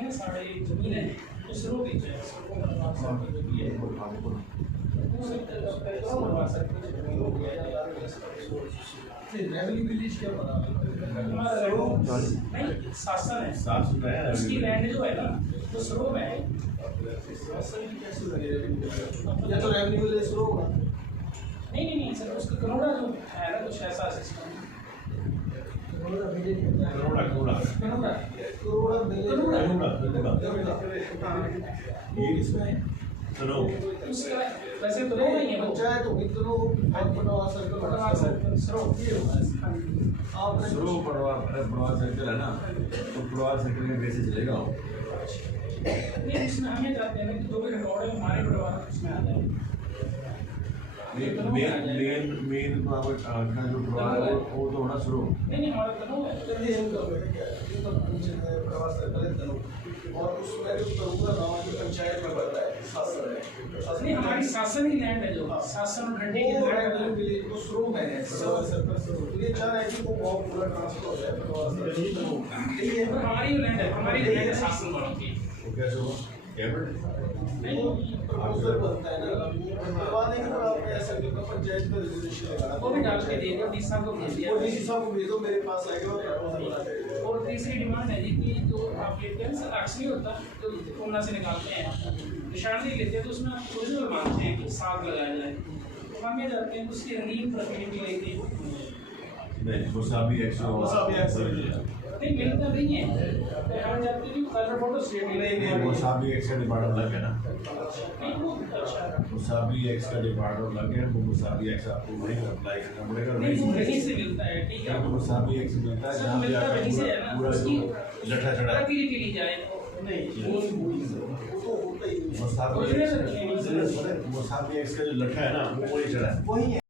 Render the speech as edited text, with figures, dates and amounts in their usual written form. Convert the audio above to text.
है, साढ़े जमीन है, तो सिरों बीच है, सिरों में बनवा सकते जो भी है वो सब बनवा सकते जमीन हो गया या रेवली विलेज क्या बना नहीं शासन है, उसकी लैंड जो है ना वो सिरों में है। या तो रेवन्यू विलेज शुरू होगा। नहीं सर, उसका करोड़ा जो है ना कुछ ऐसा सिस्टम करोड़ा विलेज ये इसमें उसका वैसे तो नहीं है पंचायत होगी तो पटवा सर्कल पटवा सर्कल सिरों ये होगा। आपने शुरू पटवार सर्कल है ना, तो पटवार सर्कल में कैसे चलेगा वो? नहीं इसमें हमें जाते हैं कि जो भी रिकॉर्ड है हमारे पटवार उसमें आ जाए। मेन तो आपका जो पटवार है वो तो होना शुरू। नहीं हमारा तनु है ये तो पटवा सर्कल है तनु और उसमें जो तरुआ गांव की पंचायत में पड़ता है शासन है। नहीं हमारी शासन की लैंड है जो शासन और घंटे की लैंड रेवन्यू विलेज को शुरू में है पटवा सर्कल शुरू। तो ये चाह रहे हैं कि वो बहुत पूरा ट्रांसफर हो जाए पटवा सर्कल। ये हमारी लैंड है, हमारी लैंड है शासन वालों की। वो कैसे होगा? कैबिनेट प्रपोजल बनता है ना, बनवाने के बाद आपने ऐसा करना पंचायत में रेजोल्यूशन लगाना। वो भी डाल के देंगे, डीसी साहब को भेज दिया। और डीसी साहब को भेजो, मेरे पास आएगा और प्रपोजल बना देगा। और तीसरी डिमांड है जी कि जो एप्लीकेंट्स अक्स नहीं होता जो कोमना से निकालते हैं निशान नहीं लेते तो उसमें आप ओरिजिनल मांगते हैं कि साग लगाया जाए, तो हम ये जाते हैं उसकी रंगीन प्रतिलिपि लेके नहीं, मुसाबी एक्शन नहीं मिलता नहीं है, हम जाते हैं कि कलर फोटो स्टेट नहीं, मुसाबी एक्स का डिपार्टमेंट लग गया ना, नहीं वो अच्छा मुसाबी एक्स का डिपार्टमेंट लग गया, वो मुसाबी एक्स आपको वहीं अप्लाई करना पड़ेगा। नहीं वो वहीं से मिलता है, ठीक है तो मुसाबी एक्स मिलता है सर जहाँ पे मिलता आपका वहीं से है ना, पूरा उसकी लठा चढ़ा है। प्रतिलिपि ली जाए। नहीं वो तो होता ही नहीं। मुसाबी एक्स का जो लठा है ना वो वही चढ़ा है। वही है।